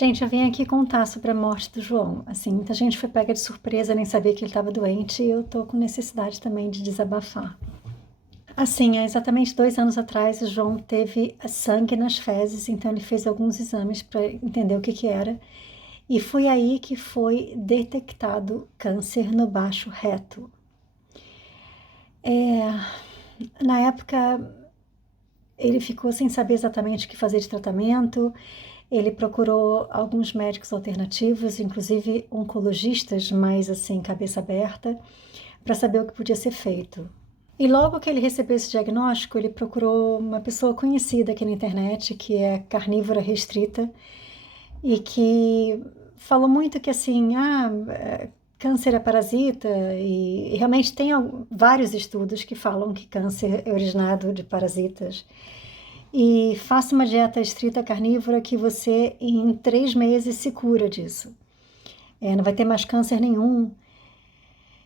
Gente, eu vim aqui contar sobre a morte do João. Assim, muita gente foi pega de surpresa, nem sabia que ele estava doente, e eu tô com necessidade também de desabafar. Assim, há exatamente 2 anos atrás, o João teve sangue nas fezes, então ele fez alguns exames para entender o que que era, e foi aí que foi detectado câncer no baixo reto. Na época, ele ficou sem saber exatamente o que fazer de tratamento. Ele procurou alguns médicos alternativos, inclusive oncologistas, mais assim, cabeça aberta, para saber o que podia ser feito. E logo que ele recebeu esse diagnóstico, ele procurou uma pessoa conhecida aqui na internet, que é carnívora restrita, e que falou muito que assim, câncer é parasita, e realmente tem vários estudos que falam que câncer é originado de parasitas. E faça uma dieta estrita carnívora que você, em 3 meses, se cura disso. Não vai ter mais câncer nenhum.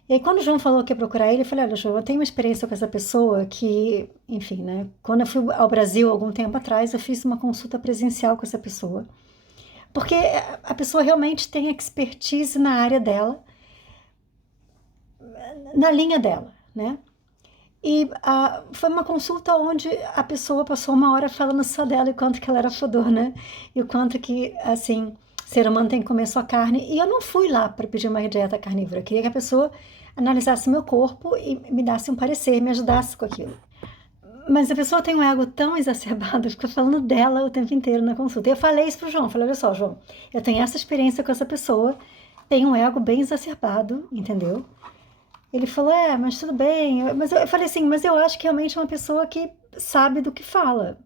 E aí, quando o João falou que ia procurar ele, eu falei: olha, João, eu tenho uma experiência com essa pessoa que, enfim, né? Quando eu fui ao Brasil algum tempo atrás, eu fiz uma consulta presencial com essa pessoa. Porque a pessoa realmente tem expertise na área dela, na linha dela, né? E foi uma consulta onde a pessoa passou 1 hora falando só dela e quanto que ela era fodona e o quanto que, assim, ser humano tem que comer só carne. E eu não fui lá para pedir uma dieta carnívora. Eu queria que a pessoa analisasse meu corpo e me desse um parecer, me ajudasse com aquilo. Mas a pessoa tem um ego tão exacerbado, fica falando dela o tempo inteiro na consulta. E eu falei isso pro João, falei: olha só, João, eu tenho essa experiência com essa pessoa, tem um ego bem exacerbado, entendeu? Ele falou: mas tudo bem. Mas eu falei assim: mas eu acho que realmente é uma pessoa que sabe do que fala.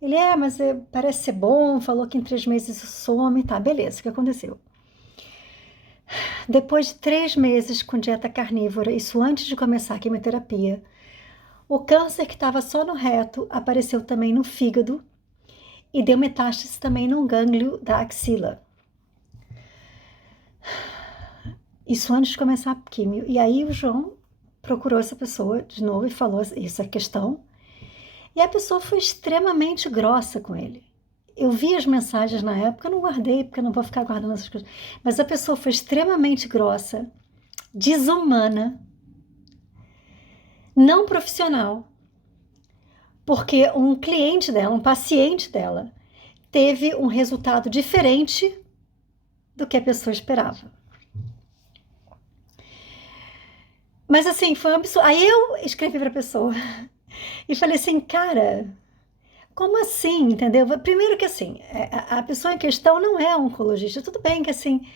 Ele: mas parece ser bom, falou que em 3 meses some, tá, beleza, o que aconteceu? Depois de 3 meses com dieta carnívora, isso antes de começar a quimioterapia, o câncer que estava só no reto apareceu também no fígado e deu metástase também no gânglio da axila. Isso antes de começar a quimio. E aí o João procurou essa pessoa de novo e falou essa questão. E a pessoa foi extremamente grossa com ele. Eu vi as mensagens na época, eu não guardei, porque eu não vou ficar guardando essas coisas. Mas a pessoa foi extremamente grossa, desumana, não profissional, porque um cliente dela, um paciente dela, teve um resultado diferente do que a pessoa esperava. Mas assim, foi um absurdo. Aí eu escrevi para a pessoa e falei assim: cara, como assim, entendeu? Primeiro que assim, a pessoa em questão não é oncologista. Tudo bem que assim,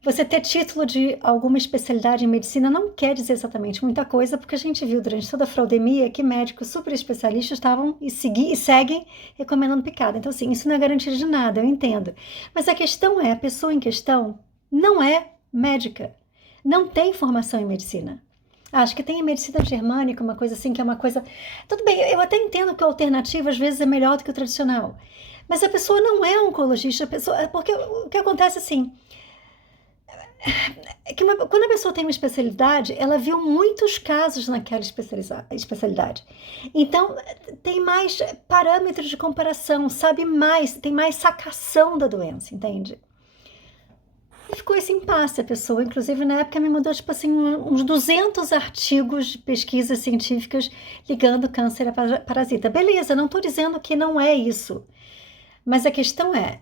você ter título de alguma especialidade em medicina não quer dizer exatamente muita coisa, porque a gente viu durante toda a fraudemia que médicos super especialistas estavam e seguem recomendando picada. Então assim, isso não é garantia de nada, eu entendo. Mas a questão é, a pessoa em questão não é médica, não tem formação em medicina. Acho que tem a medicina germânica, uma coisa assim, que é uma coisa... Tudo bem, eu até entendo que a alternativa às vezes é melhor do que o tradicional. Mas a pessoa não é oncologista, porque o que acontece assim, é que quando a pessoa tem uma especialidade, ela viu muitos casos naquela especialidade. Então, tem mais parâmetros de comparação, sabe mais, tem mais sacação da doença, entende? E ficou esse impasse. A pessoa, inclusive, na época me mandou, tipo assim, uns 200 artigos de pesquisas científicas ligando câncer a parasita. Beleza, não estou dizendo que não é isso. Mas a questão é,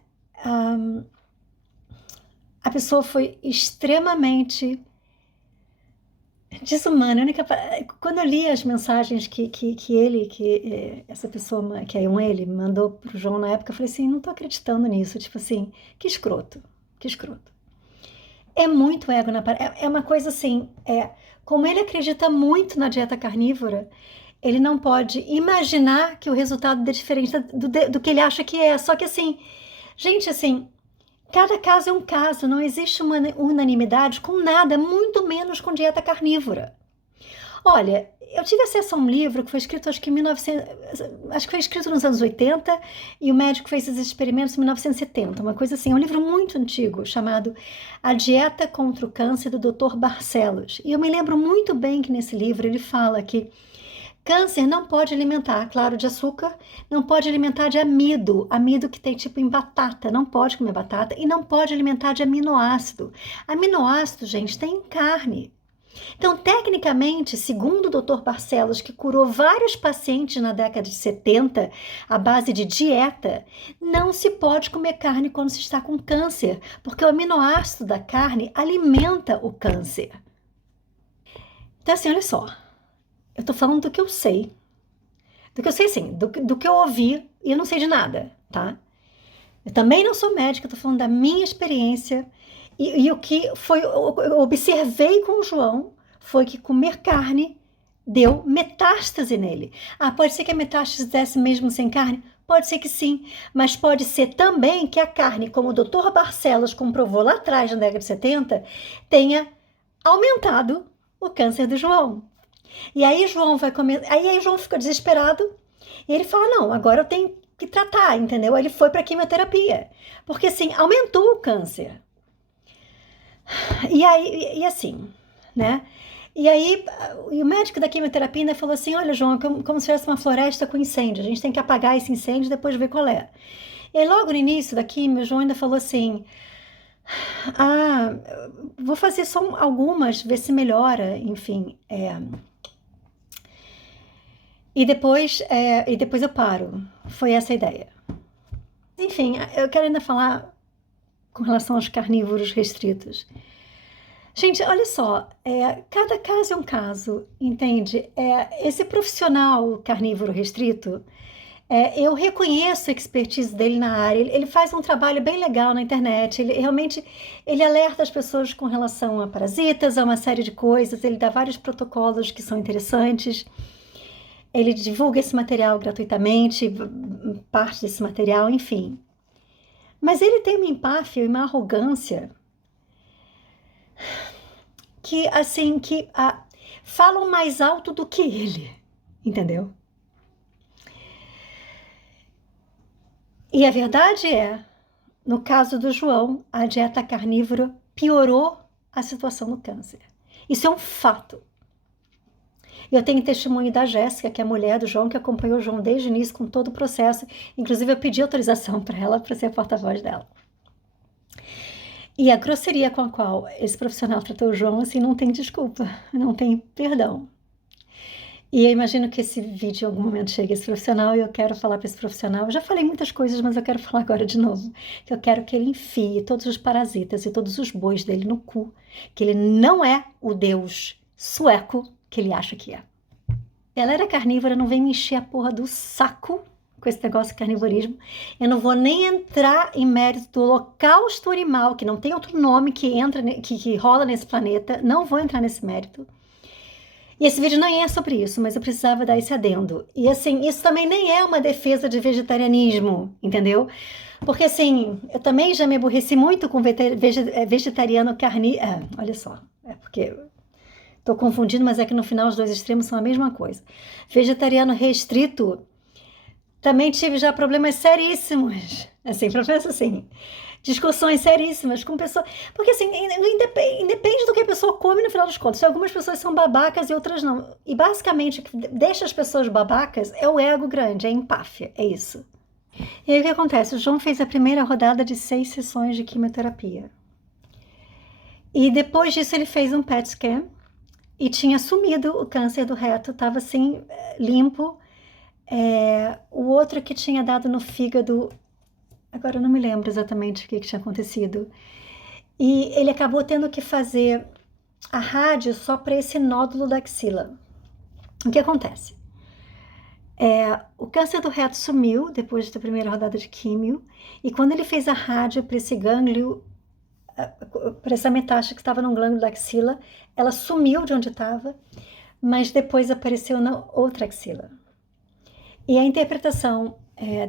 a pessoa foi extremamente desumana. Quando eu li as mensagens essa pessoa, que é ele, mandou pro João na época, eu falei assim: não tô acreditando nisso. Tipo assim, que escroto, que escroto. É muito ego na parada. É uma coisa assim, como ele acredita muito na dieta carnívora, ele não pode imaginar que o resultado é diferente do que ele acha que é. Só que assim, gente, assim, cada caso é um caso, não existe uma unanimidade com nada, muito menos com dieta carnívora. Olha, eu tive acesso a um livro que foi escrito, acho que em 1900, acho que foi escrito nos anos 80, e o médico fez esses experimentos em 1970, uma coisa assim, é um livro muito antigo, chamado A Dieta contra o Câncer, do Dr. Barcelos. E eu me lembro muito bem que nesse livro ele fala que Câncer não pode alimentar, claro, de açúcar, não pode alimentar de amido, amido que tem tipo em batata, não pode comer batata, e não pode alimentar de aminoácido. Aminoácido, gente, tem em carne. Então, tecnicamente, segundo o Dr. Barcelos, que curou vários pacientes na década de 70 à base de dieta, não se pode comer carne quando se está com câncer, porque o aminoácido da carne alimenta o câncer. Então, assim, olha só, eu tô falando do que eu sei. Do que eu sei, assim, do que eu ouvi, e eu não sei de nada, tá? Eu também não sou médica, eu tô falando da minha experiência. E o que foi, eu observei com o João foi que comer carne deu metástase nele. Ah, pode ser que a metástase desse mesmo sem carne? Pode ser que sim, mas pode ser também que a carne, como o Dr. Barcelos comprovou lá atrás, na década de 70, tenha aumentado o câncer do João. E aí João vai comer, aí João fica desesperado e ele fala: "Não, agora eu tenho que tratar", entendeu? Ele foi para quimioterapia, porque assim, aumentou o câncer. E aí, e assim, né? E aí, o médico da quimioterapia ainda falou assim: "Olha, João, é como se tivesse uma floresta com incêndio, a gente tem que apagar esse incêndio e depois ver qual é". E aí, logo no início da quimio, o João ainda falou assim: "Ah, vou fazer só algumas, ver se melhora, enfim, e depois eu paro". Foi essa a ideia. Enfim, eu quero ainda falar com relação aos carnívoros restritos. Gente, olha só, cada caso é um caso, entende? Esse profissional carnívoro restrito, eu reconheço a expertise dele na área, ele faz um trabalho bem legal na internet, ele realmente ele alerta as pessoas com relação a parasitas, a uma série de coisas, ele dá vários protocolos que são interessantes, ele divulga esse material gratuitamente, parte desse material, enfim. Mas ele tem uma empáfia e uma arrogância que, assim, falam mais alto do que ele, entendeu? E a verdade é, no caso do João, a dieta carnívora piorou a situação do câncer. Isso é um fato. Eu tenho testemunho da Jéssica, que é a mulher do João, que acompanhou o João desde o início com todo o processo. Inclusive, eu pedi autorização para ela para ser a porta-voz dela. E a grosseria com a qual esse profissional tratou o João, assim, não tem desculpa, não tem perdão. E eu imagino que esse vídeo em algum momento chegue a esse profissional e eu quero falar para esse profissional. Eu já falei muitas coisas, mas eu quero falar agora de novo. Que eu quero que ele enfie todos os parasitas e todos os bois dele no cu. Que ele não é o Deus sueco que ele acha que é. Ela era carnívora, não vem me encher a porra do saco com esse negócio de carnivorismo. Eu não vou nem entrar em mérito do holocausto animal, que não tem outro nome que entra, que rola nesse planeta. Não vou entrar nesse mérito. E esse vídeo nem é sobre isso, mas eu precisava dar esse adendo. E assim, isso também nem é uma defesa de vegetarianismo, entendeu? Porque assim, eu também já me aborreci muito com vegetariano olha só, porque tô confundindo, mas é que no final os dois extremos são a mesma coisa. Vegetariano restrito, também tive já problemas seríssimos, assim, problemas assim, discussões seríssimas com pessoas, porque assim, independe do que a pessoa come no final dos contos, algumas pessoas são babacas e outras não, e basicamente o que deixa as pessoas babacas é o ego grande, é a empáfia, é isso. E aí o que acontece? O João fez a primeira rodada de 6 sessões de quimioterapia, e depois disso ele fez um PET scan, e tinha sumido o câncer do reto, estava assim, limpo. O outro que tinha dado no fígado, agora eu não me lembro exatamente o que tinha acontecido. E ele acabou tendo que fazer a rádio só para esse nódulo da axila. O que acontece? O câncer do reto sumiu depois da primeira rodada de químio, e quando ele fez a rádio para esse gânglio, para essa metástase que estava no gânglio da axila, ela sumiu de onde estava, mas depois apareceu na outra axila. E a interpretação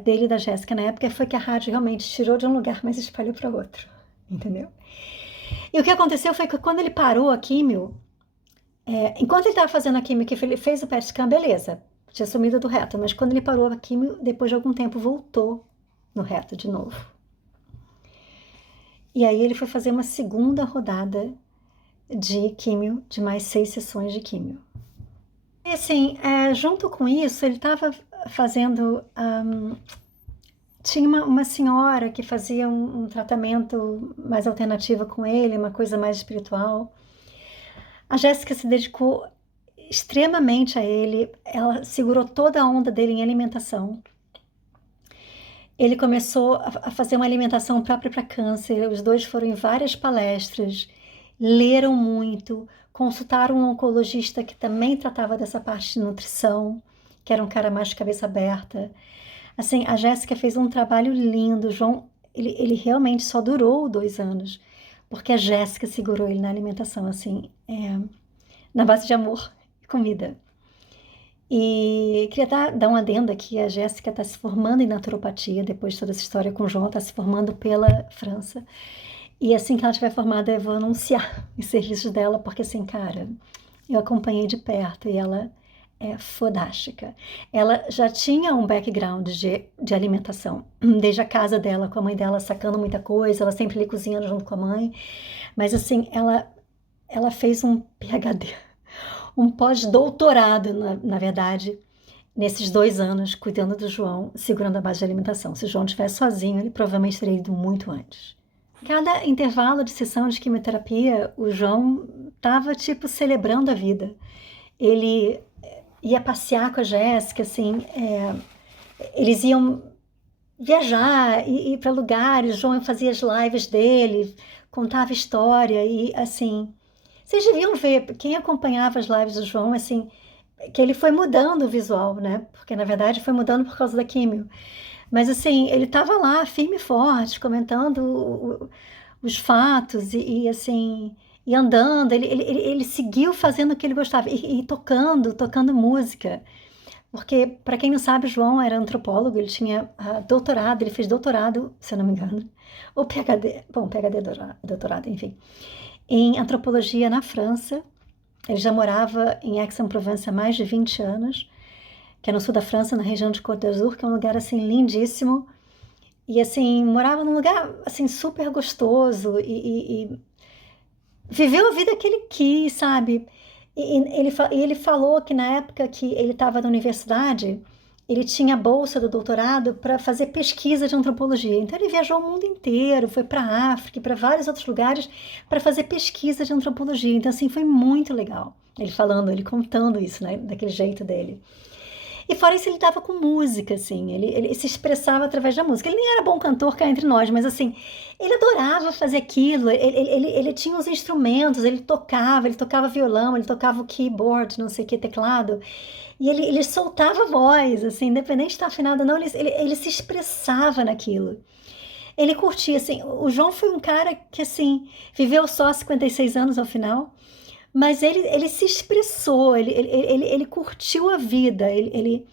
dele e da Jéssica na época foi que a rádio realmente tirou de um lugar, mas espalhou para outro, entendeu? E o que aconteceu foi que quando ele parou a químio, enquanto ele estava fazendo a químio, que ele fez o PET scan, beleza, tinha sumido do reto, mas quando ele parou a químio, depois de algum tempo, voltou no reto de novo. E aí ele foi fazer uma segunda rodada de químio, de mais 6 sessões de químio. E assim, junto com isso, ele estava fazendo. Tinha uma senhora que fazia um tratamento mais alternativo com ele, uma coisa mais espiritual. A Jéssica se dedicou extremamente a ele, ela segurou toda a onda dele em alimentação. Ele começou a fazer uma alimentação própria para câncer, os dois foram em várias palestras, leram muito, consultaram um oncologista que também tratava dessa parte de nutrição, que era um cara mais de cabeça aberta. Assim, a Jéssica fez um trabalho lindo, o João, ele realmente só durou 2 anos, porque a Jéssica segurou ele na alimentação, assim, na base de amor e comida. E queria dar um adendo aqui, a Jéssica está se formando em naturopatia, depois de toda essa história com o João, está se formando pela França. E assim que ela estiver formada, eu vou anunciar os serviços dela, porque assim, cara, eu acompanhei de perto e ela é fodástica. Ela já tinha um background de alimentação, desde a casa dela, com a mãe dela sacando muita coisa, ela sempre ali cozinhando junto com a mãe, mas assim, ela fez um PhD, um pós-doutorado, na verdade, nesses 2 anos, cuidando do João, segurando a base de alimentação. Se o João estivesse sozinho, ele provavelmente teria ido muito antes. Cada intervalo de sessão de quimioterapia, o João estava, tipo, celebrando a vida. Ele ia passear com a Jéssica, assim, eles iam viajar, ir para lugares, o João fazia as lives dele, contava história e, assim... Vocês deviam ver, quem acompanhava as lives do João, assim, que ele foi mudando o visual, né? Porque, na verdade, foi mudando por causa da químio. Mas, assim, ele estava lá, firme e forte, comentando os fatos e, assim, e andando. Ele seguiu fazendo o que ele gostava e tocando música. Porque, para quem não sabe, o João era antropólogo, ele tinha doutorado, ele fez doutorado, se eu não me engano, ou PhD, bom, PhD, doutorado, enfim, em antropologia na França. Ele já morava em Aix-en-Provence há mais de 20 anos, que é no sul da França, na região de Côte d'Azur, que é um lugar, assim, lindíssimo. E, assim, morava num lugar, assim, super gostoso e viveu a vida que ele quis, sabe? Ele falou que na época que ele estava na universidade, ele tinha a bolsa do doutorado para fazer pesquisa de antropologia. Então ele viajou o mundo inteiro, foi para a África e para vários outros lugares para fazer pesquisa de antropologia. Então, assim, foi muito legal. Ele falando, ele contando isso, né, daquele jeito dele. E fora isso, ele estava com música, assim, ele se expressava através da música. Ele nem era bom cantor cá entre nós, mas assim, ele adorava fazer aquilo, ele tinha os instrumentos, ele tocava violão, ele tocava o keyboard, não sei o que, teclado, e ele soltava a voz, assim, independente de estar afinado ou não, ele se expressava naquilo. Ele curtia, assim, o João foi um cara que, assim, viveu só 56 anos ao final, mas ele se expressou, ele curtiu a vida, ele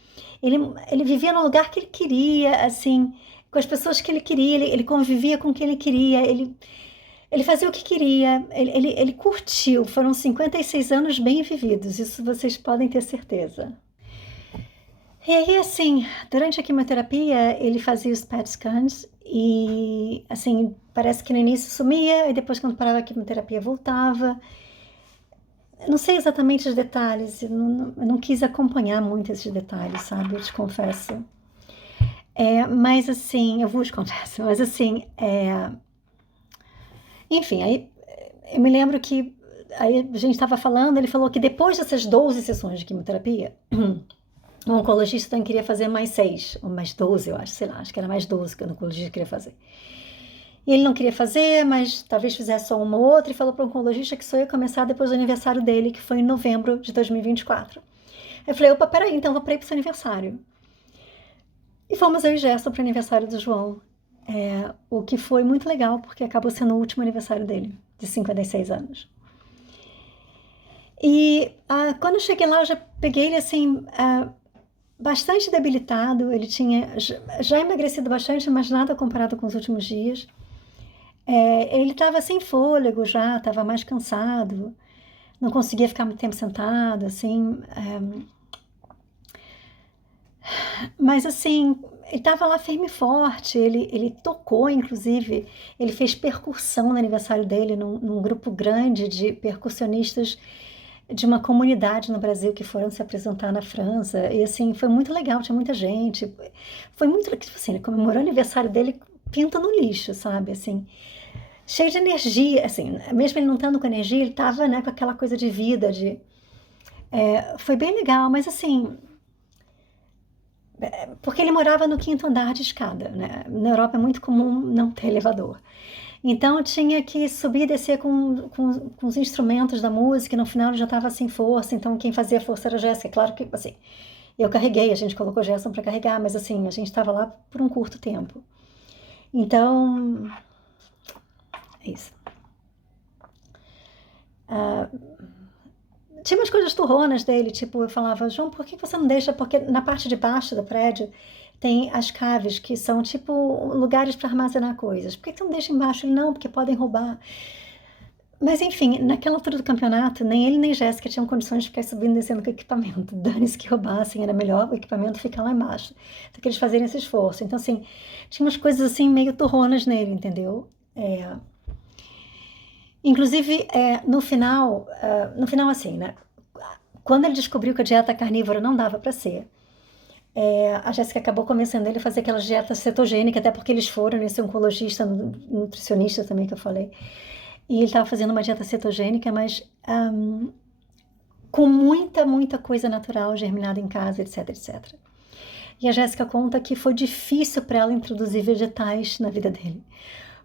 vivia no lugar que ele queria, assim, com as pessoas que ele queria, ele convivia com quem ele queria, ele fazia o que queria, ele curtiu. Foram 56 anos bem vividos, isso vocês podem ter certeza. E aí, assim, durante a quimioterapia, ele fazia os PET scans e, assim, parece que no início sumia e depois, quando parava a quimioterapia, voltava. Eu não sei exatamente os detalhes, eu não quis acompanhar muito esses detalhes, sabe? Eu te confesso. Mas assim, eu vos confesso, mas assim, enfim, aí eu me lembro que aí a gente estava falando, ele falou que depois dessas 12 sessões de quimioterapia, o oncologista também queria fazer mais 6, ou mais 12, eu acho, sei lá, acho que era mais 12 que o oncologista queria fazer. E ele não queria fazer, mas talvez fizesse só uma ou outra, e falou para o oncologista que só ia começar depois do aniversário dele, que foi em novembro de 2024. Eu falei, opa, peraí, então vou para ir pro seu aniversário. E fomos eu e Gerson pro aniversário do João. O que foi muito legal, porque acabou sendo o último aniversário dele, de 56 anos. E quando eu cheguei lá, eu já peguei ele assim, bastante debilitado. Ele tinha já emagrecido bastante, mas nada comparado com os últimos dias. Ele estava sem fôlego já, estava mais cansado, não conseguia ficar muito tempo sentado, assim. Mas assim, ele estava lá firme e forte, ele tocou, inclusive, ele fez percussão no aniversário dele, num grupo grande de percussionistas de uma comunidade no Brasil que foram se apresentar na França, e assim, foi muito legal, tinha muita gente, foi muito, tipo assim, ele comemorou o aniversário dele pinta no lixo, sabe, assim, cheio de energia, assim, mesmo ele não estando com energia, ele tava, né, com aquela coisa de vida, foi bem legal, mas assim, porque ele morava no quinto andar de escada, né, na Europa é muito comum não ter elevador. Então tinha que subir e descer com os instrumentos da música, e no final ele já estava sem força, então quem fazia força era a Jéssica. Claro que, assim, eu carreguei, a gente colocou Gerson para carregar, mas assim, a gente estava lá por um curto tempo. Então, é isso. Tinha umas coisas turronas dele, tipo, eu falava, João, por que você não deixa? Porque na parte de baixo do prédio tem as caves, que são tipo lugares para armazenar coisas. Por que você não deixa embaixo? Ele, não, porque podem roubar. Mas enfim, naquela altura do campeonato, nem ele nem Jéssica tinham condições de ficar subindo e descendo com o equipamento. Dane-se que roubassem, era melhor o equipamento ficar lá embaixo do que eles fazerem esse esforço. Então, assim, tinha umas coisas assim meio turronas nele, entendeu? Inclusive, no final assim, né? Quando ele descobriu que a dieta carnívora não dava para ser, a Jéssica acabou convencendo ele a fazer aquela dieta cetogênica, até porque eles foram nesse oncologista, nutricionista também que eu falei. E ele estava fazendo uma dieta cetogênica, mas com muita coisa natural germinada em casa, etc, etc. E a Jéssica conta que foi difícil para ela introduzir vegetais na vida dele,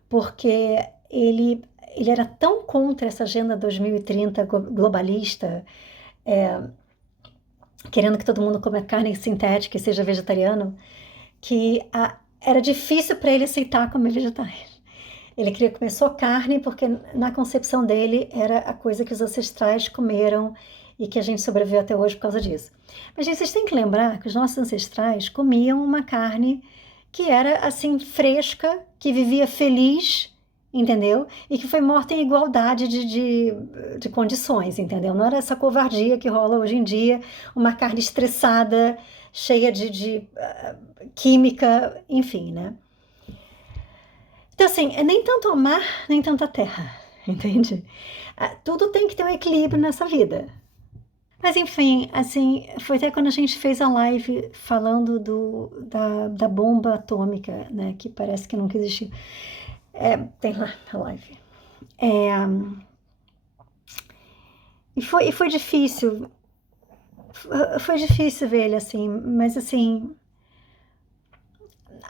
porque ele era tão contra essa agenda 2030 globalista, querendo que todo mundo coma carne sintética e seja vegetariano, que era difícil para ele aceitar comer vegetais. Ele queria comer só carne porque na concepção dele era a coisa que os ancestrais comeram e que a gente sobreviveu até hoje por causa disso. Mas gente, vocês têm que lembrar que os nossos ancestrais comiam uma carne que era assim fresca, que vivia feliz, entendeu? E que foi morta em igualdade de condições, entendeu? Não era essa covardia que rola hoje em dia, uma carne estressada, cheia de química, enfim, né? Então, assim, é nem tanto o mar, nem tanto a terra, entende? Tudo tem que ter um equilíbrio nessa vida. Mas, enfim, assim, foi até quando a gente fez a live falando da bomba atômica, né, que parece que nunca existiu. Tem lá a live. E foi difícil. Foi difícil ver ele assim, mas assim,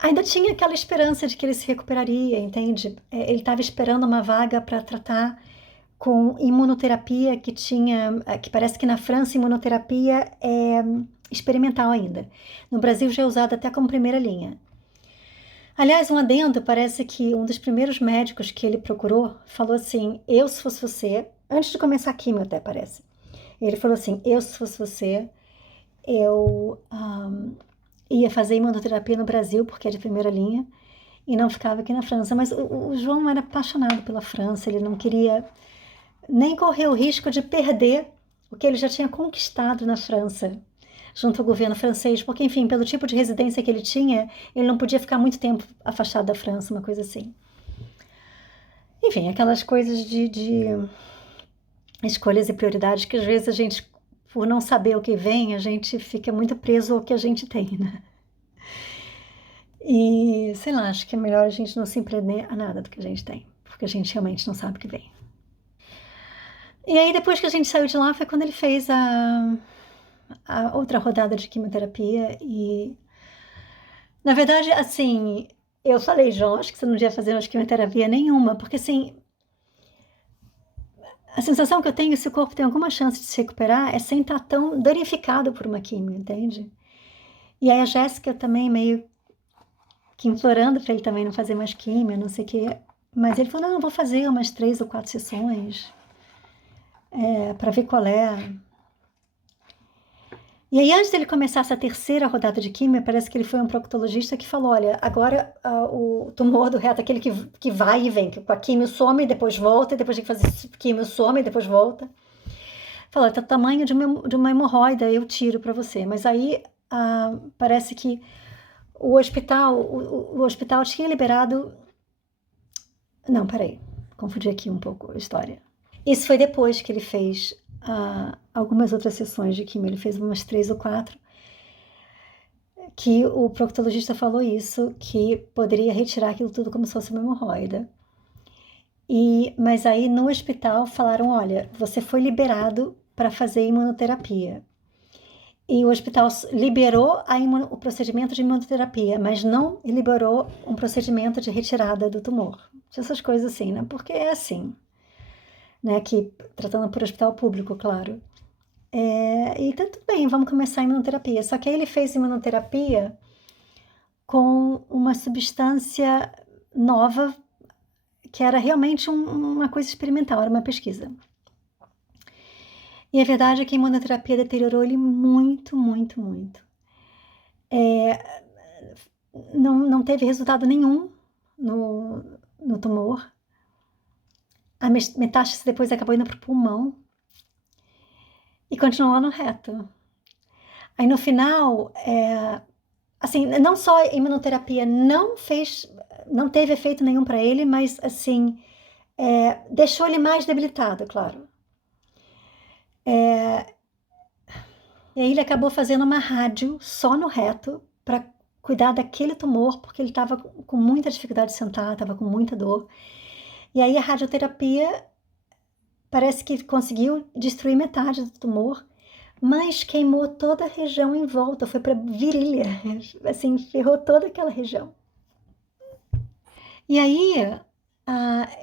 ainda tinha aquela esperança de que ele se recuperaria, entende? Ele estava esperando uma vaga para tratar com imunoterapia que parece que na França imunoterapia é experimental ainda. No Brasil já é usada até como primeira linha. Aliás, um adendo, parece que um dos primeiros médicos que ele procurou falou assim, eu se fosse você, antes de começar a quimio até parece, ele falou assim, eu se fosse você, eu ia fazer imunoterapia no Brasil, porque é de primeira linha, e não ficava aqui na França. Mas o João era apaixonado pela França, ele não queria nem correr o risco de perder o que ele já tinha conquistado na França, junto ao governo francês, porque, enfim, pelo tipo de residência que ele tinha, ele não podia ficar muito tempo afastado da França, uma coisa assim. Enfim, aquelas coisas de escolhas e prioridades que às vezes a gente, por não saber o que vem, a gente fica muito preso ao que a gente tem, né? E, sei lá, acho que é melhor a gente não se prender a nada do que a gente tem, porque a gente realmente não sabe o que vem. E aí, depois que a gente saiu de lá, foi quando ele fez a outra rodada de quimioterapia e, na verdade, assim, eu falei, João, acho que você não devia fazer mais quimioterapia nenhuma, porque, assim, a sensação que eu tenho, se o corpo tem alguma chance de se recuperar, é sem estar tão danificado por uma quimio, entende? E aí a Jéssica também meio que implorando para ele também não fazer mais quimio, não sei o quê. Mas ele falou, não, eu vou fazer umas 3 ou 4 sessões para ver qual é. E aí, antes dele começar essa terceira rodada de quimio, parece que ele foi um proctologista que falou, olha, agora o tumor do reto, aquele que vai e vem, que com a quimio some, e depois volta, e depois tem que fazer quimio some, e depois volta. Falou, tá o tamanho de uma hemorroida, eu tiro para você. Mas aí, parece que o hospital tinha liberado... Não, peraí, confundi aqui um pouco a história. Isso foi depois que ele fez algumas outras sessões de quimio, ele fez umas 3 ou 4, que o proctologista falou isso, que poderia retirar aquilo tudo como se fosse uma hemorroida. Mas aí no hospital falaram, olha, você foi liberado para fazer imunoterapia. E o hospital liberou o procedimento de imunoterapia, mas não liberou um procedimento de retirada do tumor. Essas coisas assim, né? Porque é assim, né? Que tratando por hospital público, claro. E tá tudo bem, vamos começar a imunoterapia. Só que aí ele fez imunoterapia com uma substância nova, que era realmente uma coisa experimental, era uma pesquisa. E a verdade é que a imunoterapia deteriorou ele muito, muito, muito. Não teve resultado nenhum no tumor. A metástase depois acabou indo para o pulmão e continuou lá no reto. Aí no final, assim, não só a imunoterapia não teve efeito nenhum para ele, mas assim, deixou ele mais debilitado, claro. E aí ele acabou fazendo uma rádio só no reto para cuidar daquele tumor, porque ele estava com muita dificuldade de sentar, estava com muita dor. E aí a radioterapia parece que conseguiu destruir metade do tumor, mas queimou toda a região em volta, foi para virilha, assim, ferrou toda aquela região. E aí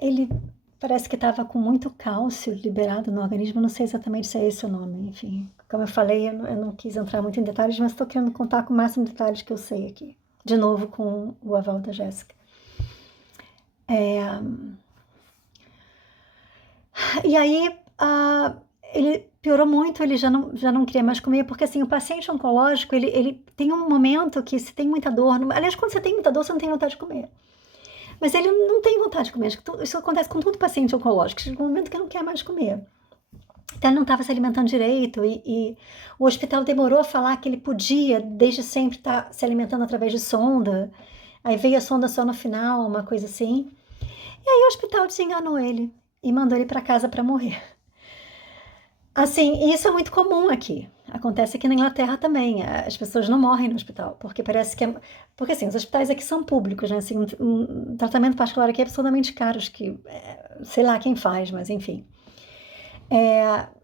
ele parece que estava com muito cálcio liberado no organismo, não sei exatamente se é esse o nome, enfim. Como eu falei, eu não quis entrar muito em detalhes, mas estou querendo contar com o máximo de detalhes que eu sei aqui. De novo com o aval da Jéssica. E aí ele piorou muito, ele já não queria mais comer, porque assim, o paciente oncológico, ele tem um momento que se tem muita dor, aliás, quando você tem muita dor, você não tem vontade de comer. Mas ele não tem vontade de comer, isso acontece com todo paciente oncológico, chega um momento que não quer mais comer. Então ele não estava se alimentando direito e o hospital demorou a falar que ele podia, desde sempre, estar se alimentando através de sonda. Aí veio a sonda só no final, uma coisa assim. E aí o hospital desenganou ele e mandou ele para casa para morrer. Assim, isso é muito comum aqui. Acontece aqui na Inglaterra também. As pessoas não morrem no hospital, porque parece que porque assim, os hospitais aqui são públicos, né? Assim, um tratamento particular aqui é absolutamente caro, que sei lá quem faz, mas enfim.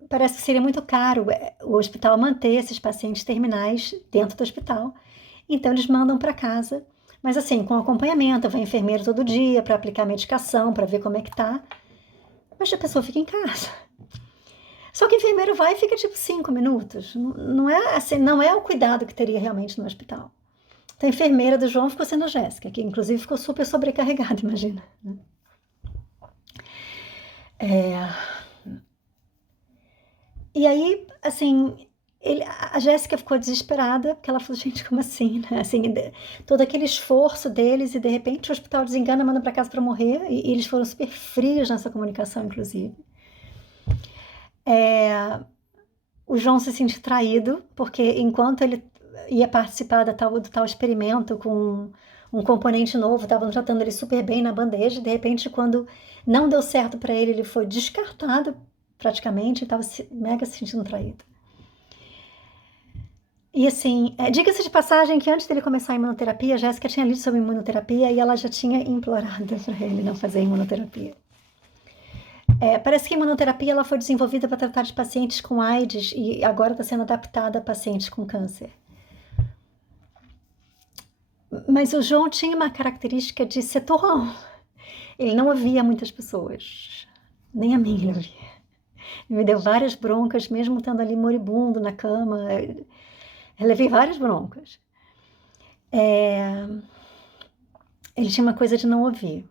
Parece que seria muito caro o hospital manter esses pacientes terminais dentro do hospital. Então eles mandam para casa, mas assim, com acompanhamento, vai enfermeiro todo dia para aplicar medicação, para ver como é que tá. Mas a pessoa fica em casa. Só que o enfermeiro vai e fica tipo 5 minutos. Não é assim, não é o cuidado que teria realmente no hospital. Então, a enfermeira do João ficou sendo a Jéssica, que inclusive ficou super sobrecarregada, imagina. Né? E aí, assim, a Jéssica ficou desesperada, porque ela falou, gente, como assim? Né? Assim, todo aquele esforço deles e de repente o hospital desengana, manda para casa para morrer, e eles foram super frios nessa comunicação, inclusive. O João se sentiu traído, porque enquanto ele ia participar do tal experimento com um componente novo, estavam tratando ele super bem na bandeja, de repente, quando não deu certo para ele, ele foi descartado praticamente, estava mega se sentindo traído. E assim, diga-se de passagem que antes dele começar a imunoterapia, a Jéssica tinha lido sobre imunoterapia e ela já tinha implorado para ele não fazer imunoterapia. Parece que a imunoterapia ela foi desenvolvida para tratar de pacientes com AIDS e agora está sendo adaptada a pacientes com câncer. Mas o João tinha uma característica de ser turrão. Ele não ouvia muitas pessoas, nem a mim ele ouvia. Ele me deu várias broncas, mesmo estando ali moribundo na cama. Eu levei várias broncas. Ele tinha uma coisa de não ouvir.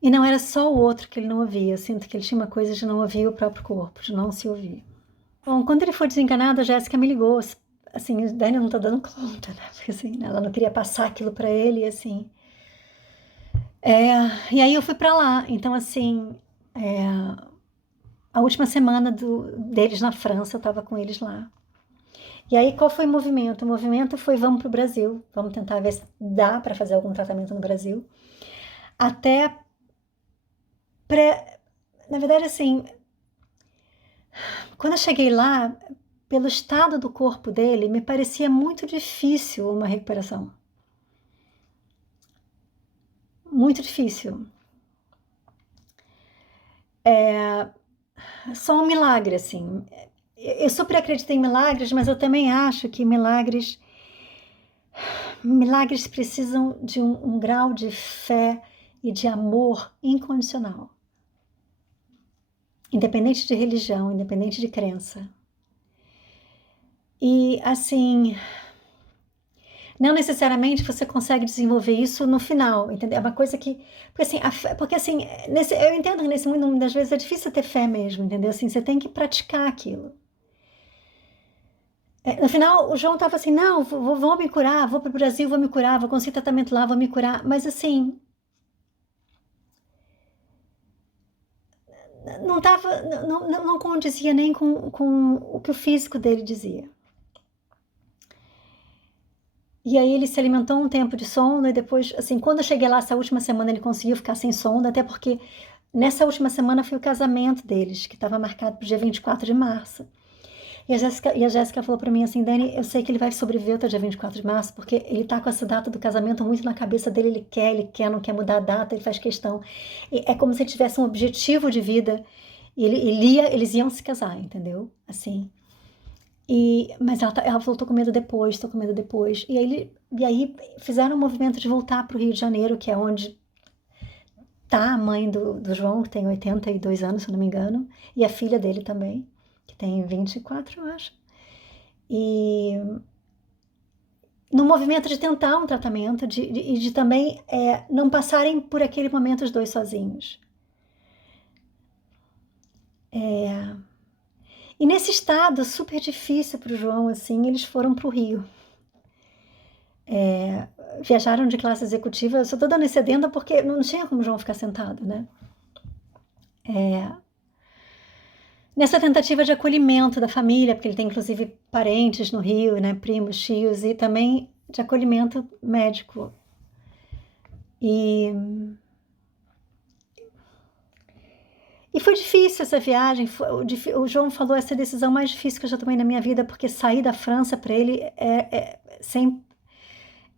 E não era só o outro que ele não ouvia, eu sinto que ele tinha uma coisa de não ouvir o próprio corpo, de não se ouvir. Bom, quando ele foi desenganado, a Jéssica me ligou, assim, o Dani não tá dando conta, né? Porque assim, ela não queria passar aquilo para ele, assim. E aí eu fui para lá, então assim, a última semana deles na França, eu tava com eles lá. E aí qual foi o movimento? O movimento foi vamos pro Brasil, vamos tentar ver se dá para fazer algum tratamento no Brasil. Na verdade, assim, Quando eu cheguei lá, pelo estado do corpo dele, me parecia muito difícil uma recuperação. Muito difícil. Só um milagre, assim. Eu super acredito em milagres, mas eu também acho que milagres precisam de um grau de fé e de amor incondicional. Independente de religião, independente de crença. E, assim, não necessariamente você consegue desenvolver isso no final, entendeu? É uma coisa que... Porque assim, eu entendo que nesse mundo, muitas vezes, é difícil ter fé mesmo, entendeu? Assim, você tem que praticar aquilo. No final, o João estava assim, não, vou me curar, vou para o Brasil, vou me curar, vou conseguir tratamento lá, vou me curar. Mas assim, não condizia nem com o que o físico dele dizia. E aí ele se alimentou um tempo de sonda e depois, assim, quando eu cheguei lá essa última semana, ele conseguiu ficar sem sonda, até porque nessa última semana foi o casamento deles, que estava marcado para o dia 24 de março. E a Jéssica falou para mim assim, Dani, eu sei que ele vai sobreviver até o dia 24 de março, porque ele tá com essa data do casamento muito na cabeça dele, não quer mudar a data, ele faz questão. E é como se ele tivesse um objetivo de vida, e eles iam se casar, entendeu? Assim. Mas ela falou, tô com medo depois, tô com medo depois. E aí fizeram um movimento de voltar para o Rio de Janeiro, que é onde tá a mãe do João, que tem 82 anos, se eu não me engano, e a filha dele também, que tem 24, eu acho. E no movimento de tentar um tratamento e de também não passarem por aquele momento os dois sozinhos. E nesse estado super difícil para o João, assim, eles foram para o Rio. Viajaram de classe executiva, eu só estou dando esse adendo porque não tinha como o João ficar sentado, né? Nessa tentativa de acolhimento da família, porque ele tem inclusive parentes no Rio, né, primos, tios, e também de acolhimento médico. E foi difícil essa viagem. O João falou essa decisão mais difícil que eu já tomei na minha vida, porque sair da França para ele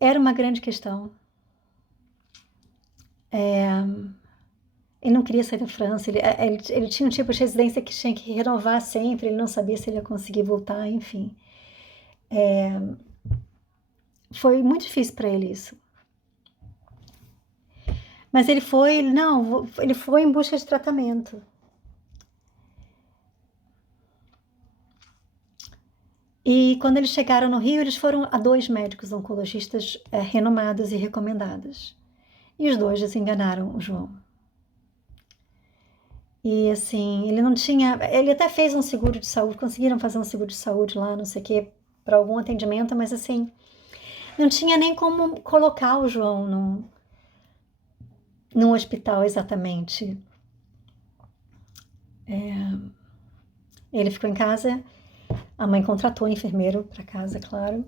era uma grande questão. Ele não queria sair da França, ele tinha um tipo de residência que tinha que renovar sempre, ele não sabia se ele ia conseguir voltar, enfim. Foi muito difícil para ele isso. Mas ele foi em busca de tratamento. E quando eles chegaram no Rio, eles foram a 2 médicos oncologistas renomados e recomendados. E os 2 desenganaram o João. E assim, ele até fez um seguro de saúde, conseguiram fazer um seguro de saúde lá, não sei o quê, para algum atendimento, mas assim, não tinha nem como colocar o João num hospital exatamente. Ele ficou em casa, a mãe contratou um enfermeiro para casa, claro.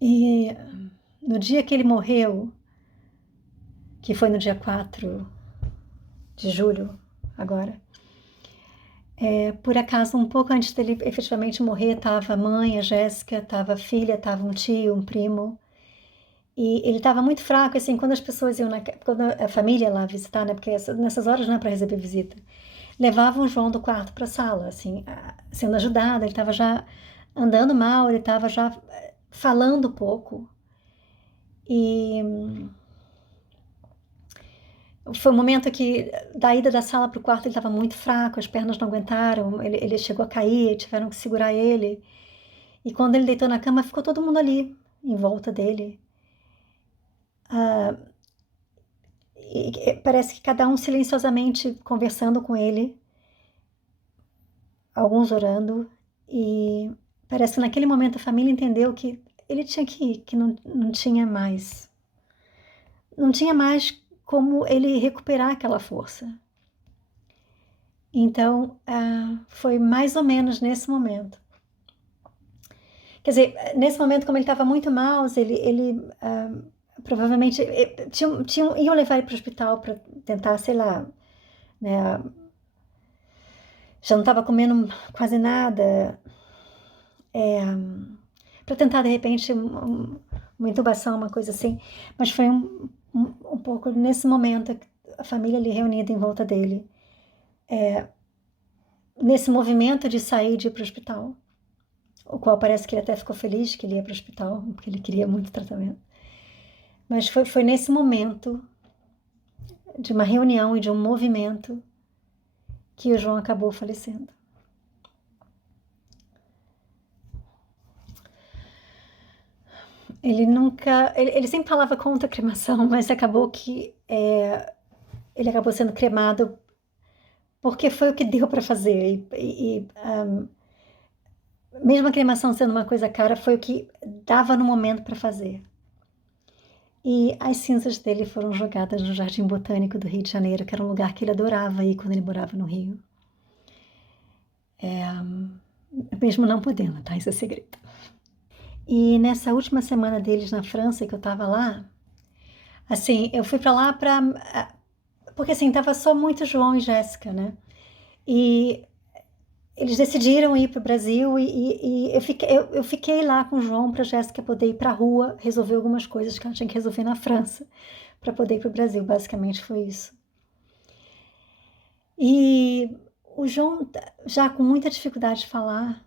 E no dia que ele morreu, que foi no dia 4 de julho, agora, por acaso, um pouco antes dele efetivamente morrer, estava a mãe, a Jéssica, estava a filha, estava um tio, um primo. E ele estava muito fraco, assim, quando as pessoas iam, quando a família ia lá visitar, né, porque nessas horas não é para receber visita, levavam o João do quarto para a sala, assim, sendo ajudado, ele estava já andando mal, ele estava já falando pouco. E foi um momento que, da ida da sala para o quarto, ele estava muito fraco, as pernas não aguentaram, ele chegou a cair, tiveram que segurar ele. E quando ele deitou na cama, ficou todo mundo ali, em volta dele. E parece que cada um silenciosamente conversando com ele, alguns orando, e parece que naquele momento a família entendeu que ele tinha que ir, que não tinha mais. Não tinha mais como ele recuperar aquela força. Então, foi mais ou menos nesse momento. Quer dizer, nesse momento, como ele estava muito mal, ele provavelmente iam levar ele para o hospital para tentar, sei lá, né, já não estava comendo quase nada, para tentar, de repente, uma intubação, uma coisa assim. Mas foi um pouco nesse momento, a família ali reunida em volta dele, nesse movimento de sair, de ir para o hospital, o qual parece que ele até ficou feliz que ele ia para o hospital, porque ele queria muito tratamento. Mas foi nesse momento de uma reunião e de um movimento que o João acabou falecendo. Ele sempre falava contra a cremação, mas acabou que ele acabou sendo cremado porque foi o que deu para fazer. Mesmo a cremação sendo uma coisa cara, foi o que dava no momento para fazer. E as cinzas dele foram jogadas no Jardim Botânico do Rio de Janeiro, que era um lugar que ele adorava ir quando ele morava no Rio. Mesmo não podendo, tá? Isso é segredo. E nessa última semana deles na França, que eu tava lá, assim, eu fui para lá porque assim, tava só muito João e Jéssica, né? E eles decidiram ir para o Brasil e eu fiquei lá com o João para a Jéssica poder ir para a rua, resolver algumas coisas que ela tinha que resolver na França para poder ir para o Brasil. Basicamente foi isso. E o João, já com muita dificuldade de falar,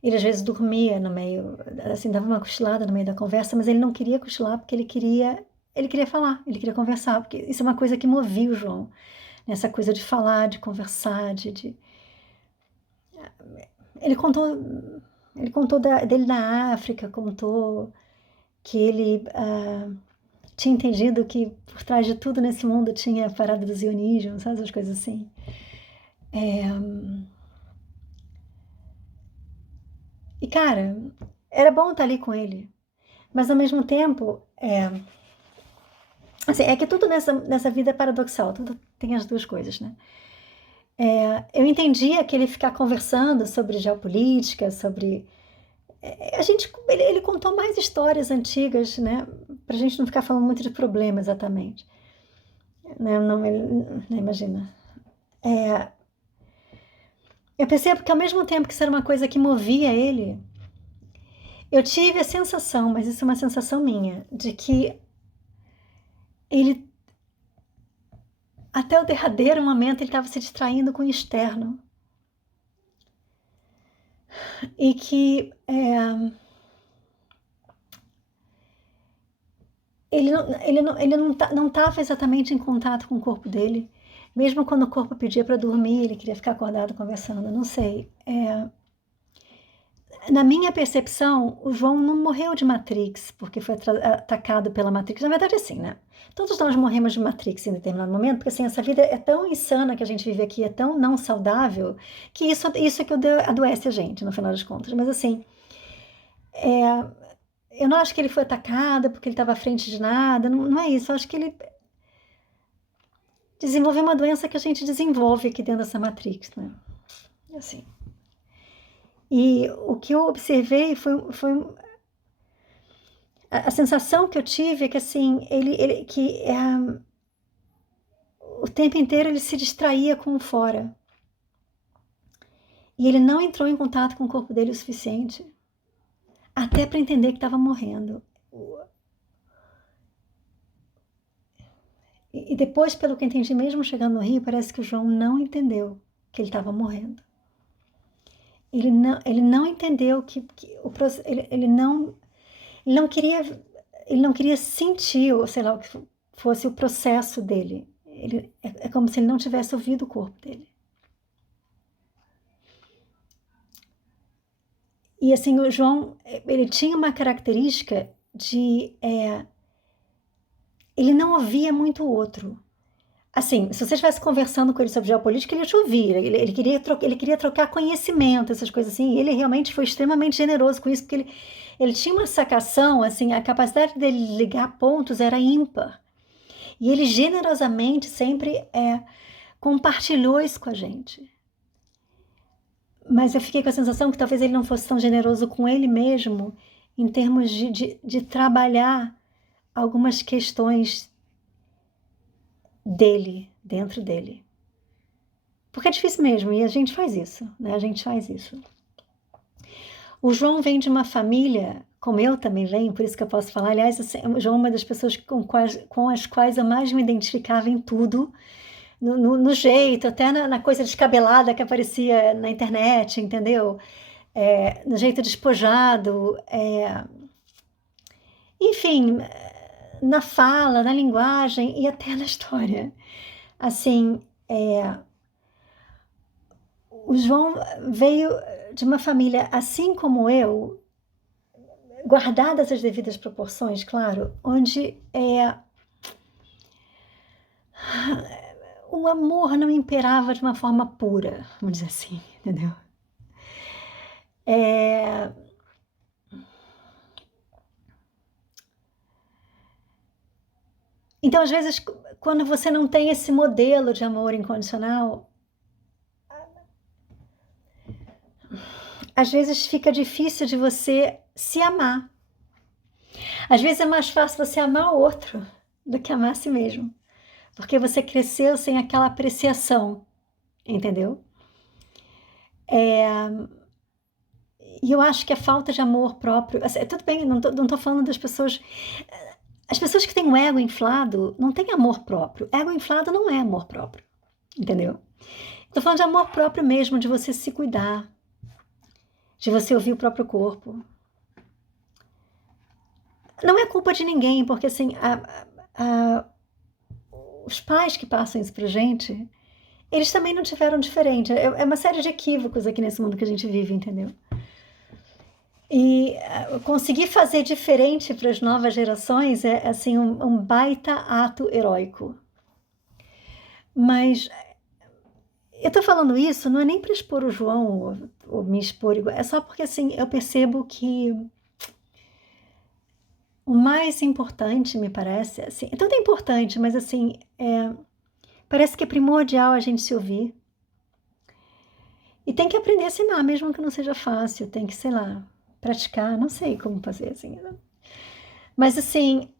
ele às vezes dormia no meio, assim, dava uma cochilada no meio da conversa, mas ele não queria cochilar porque ele queria falar, ele queria conversar, porque isso é uma coisa que movia o João, nessa coisa de falar, de conversar, Ele contou dele na África, contou que ele tinha entendido que por trás de tudo nesse mundo tinha a parada do zionismo, sabe, essas coisas assim. E, cara, era bom estar ali com ele, mas ao mesmo tempo, assim, é que tudo nessa vida é paradoxal, tudo tem as duas coisas, né? Eu entendia que ele ficar conversando sobre geopolítica, sobre ele contou mais histórias antigas, né? Pra gente não ficar falando muito de problema exatamente. Né? Não, imagina. Eu percebo que ao mesmo tempo que isso era uma coisa que movia ele, eu tive a sensação, mas isso é uma sensação minha, de que ele, até o derradeiro momento, ele estava se distraindo com o externo. E que ele não estava exatamente em contato com o corpo dele. Mesmo quando o corpo pedia para dormir, ele queria ficar acordado conversando, não sei. Na minha percepção, o João não morreu de Matrix, porque foi atacado pela Matrix. Na verdade, assim, né? Todos nós morremos de Matrix em determinado momento, porque assim, essa vida é tão insana que a gente vive aqui, é tão não saudável, que isso é que adoece a gente, no final das contas. Mas assim, eu não acho que ele foi atacado porque ele estava à frente de nada, não é isso. Eu acho que ele desenvolveu uma doença que a gente desenvolve aqui dentro dessa Matrix, né? Assim. E o que eu observei foi a sensação que eu tive é que assim o tempo inteiro ele se distraía com o fora e ele não entrou em contato com o corpo dele o suficiente até para entender que estava morrendo. E depois, pelo que eu entendi, mesmo chegando no Rio, parece que o João não entendeu que ele estava morrendo. Ele não entendeu ele não queria sentir, ou sei lá, o que fosse o processo dele. É como se ele não tivesse ouvido o corpo dele. E assim, o João, ele tinha uma característica de ele não ouvia muito o outro. Assim, se você estivesse conversando com ele sobre geopolítica, ele ia te ouvir. Ele queria trocar conhecimento, essas coisas assim. E ele realmente foi extremamente generoso com isso, porque ele tinha uma sacação, assim, a capacidade dele ligar pontos era ímpar. E ele generosamente sempre compartilhou isso com a gente. Mas eu fiquei com a sensação que talvez ele não fosse tão generoso com ele mesmo, em termos de trabalhar algumas questões dele, dentro dele. Porque é difícil mesmo, e a gente faz isso, né? A gente faz isso. O João vem de uma família, como eu também venho, por isso que eu posso falar. Aliás, o João é uma das pessoas com as quais eu mais me identificava em tudo, no jeito, até na coisa descabelada que aparecia na internet, entendeu? No jeito despojado, enfim, na fala, na linguagem e até na história. Assim, o João veio de uma família, assim como eu, guardadas as devidas proporções, claro, onde o amor não imperava de uma forma pura, vamos dizer assim, entendeu? Então, às vezes, quando você não tem esse modelo de amor incondicional, às vezes fica difícil de você se amar. Às vezes é mais fácil você amar o outro do que amar a si mesmo, porque você cresceu sem aquela apreciação, entendeu? E eu acho que a falta de amor próprio, assim, tudo bem, não tô falando das pessoas. As pessoas que têm um ego inflado não têm amor próprio. Ego inflado não é amor próprio, entendeu? Tô falando de amor próprio mesmo, de você se cuidar, de você ouvir o próprio corpo. Não é culpa de ninguém, porque assim, os pais que passam isso pra gente, eles também não tiveram diferente. É uma série de equívocos aqui nesse mundo que a gente vive, entendeu? E conseguir fazer diferente para as novas gerações é assim um baita ato heróico. Mas eu tô falando isso não é nem para expor o João ou me expor, é só porque assim eu percebo que o mais importante, me parece, assim, é tanto importante, mas assim, parece que é primordial a gente se ouvir. E tem que aprender a se amar, mesmo que não seja fácil, tem que, sei lá, praticar, não sei como fazer assim. Né? Mas assim,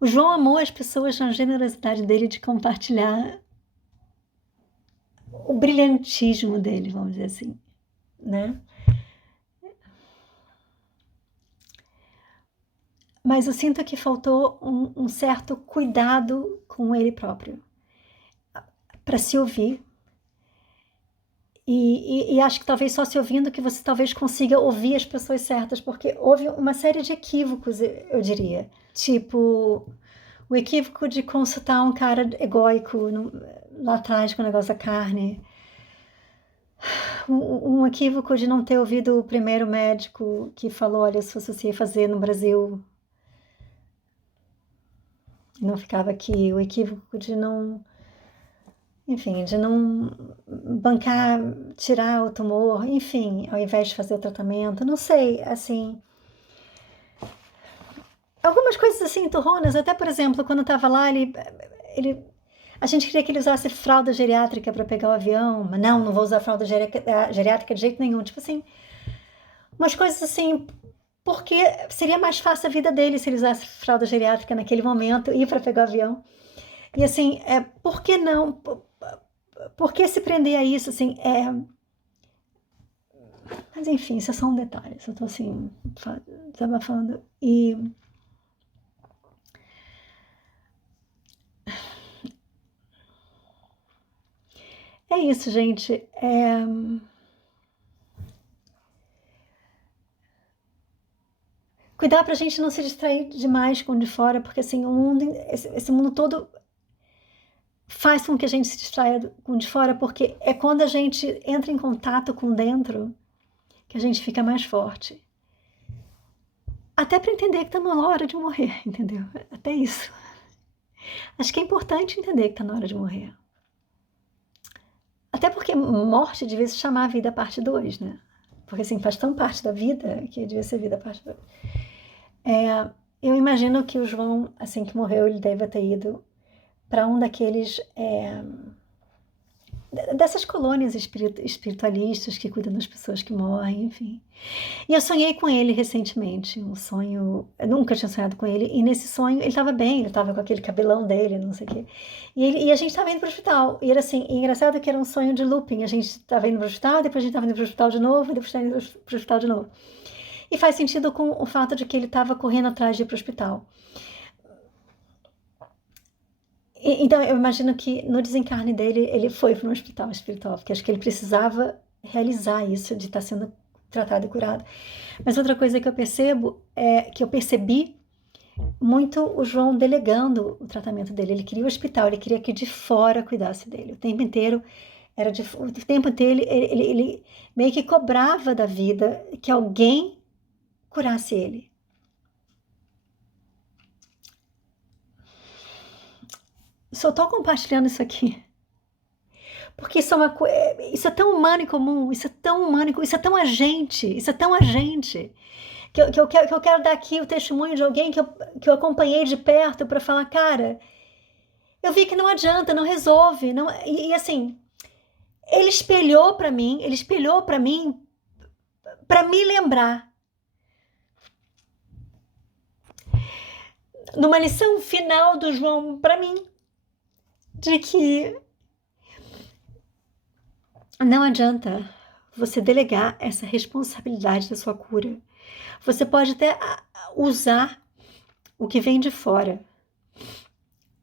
o João amou as pessoas na generosidade dele de compartilhar o brilhantismo dele, vamos dizer assim, né? Mas eu sinto que faltou um certo cuidado com ele próprio, para se ouvir. E acho que talvez só se ouvindo que você talvez consiga ouvir as pessoas certas, porque houve uma série de equívocos, eu diria. Tipo, o equívoco de consultar um cara egóico lá atrás com o negócio da carne. Um equívoco de não ter ouvido o primeiro médico que falou, olha, se você ia fazer no Brasil, não ficava aqui. O equívoco de não, enfim, de não bancar, tirar o tumor, enfim, ao invés de fazer o tratamento, não sei, assim. Algumas coisas assim, turronas, até por exemplo, quando eu tava lá, a gente queria que ele usasse fralda geriátrica para pegar o avião, mas não vou usar fralda geriátrica de jeito nenhum. Tipo assim, umas coisas assim, porque seria mais fácil a vida dele se ele usasse fralda geriátrica naquele momento, ir para pegar o avião. E assim, por que não? Por que se prender a isso? Assim, Mas enfim, isso é só um detalhe. Eu tô assim, desabafando. E é isso, gente. Cuidar pra gente não se distrair demais com o de fora, porque assim, esse mundo todo faz com que a gente se distraia com o de fora, porque é quando a gente entra em contato com dentro que a gente fica mais forte. Até para entender que tá na hora de morrer, entendeu? Até isso. Acho que é importante entender que tá na hora de morrer. Até porque morte devia se chamar vida parte 2, né? Porque assim, faz tão parte da vida que devia ser vida parte 2. Eu imagino que o João, assim que morreu, ele deve ter ido para um daqueles dessas colônias espiritualistas que cuidam das pessoas que morrem, enfim. E eu sonhei com ele recentemente, um sonho, eu nunca tinha sonhado com ele, e nesse sonho ele estava bem, ele estava com aquele cabelão dele, não sei o quê. E a gente estava indo para o hospital, e era assim, e engraçado que era um sonho de looping, a gente estava indo para o hospital, depois a gente estava indo para o hospital de novo, e depois estava indo para o hospital de novo. E faz sentido com o fato de que ele estava correndo atrás de ir para o hospital. Então, eu imagino que no desencarne dele, ele foi para um hospital espiritual, porque acho que ele precisava realizar isso, de estar sendo tratado e curado. Mas outra coisa que eu percebo é que eu percebi muito o João delegando o tratamento dele. Ele queria o hospital, ele queria que de fora cuidasse dele. O tempo inteiro, o tempo dele, ele meio que cobrava da vida que alguém curasse ele. Só estou compartilhando isso aqui porque isso é tão humano e comum, isso é tão humano, isso é tão agente, que eu quero dar aqui o testemunho de alguém que eu acompanhei de perto para falar, cara, eu vi que não adianta, não resolve, não, e assim, ele espelhou para mim para me lembrar numa lição final do João para mim de que não adianta você delegar essa responsabilidade da sua cura. Você pode até usar o que vem de fora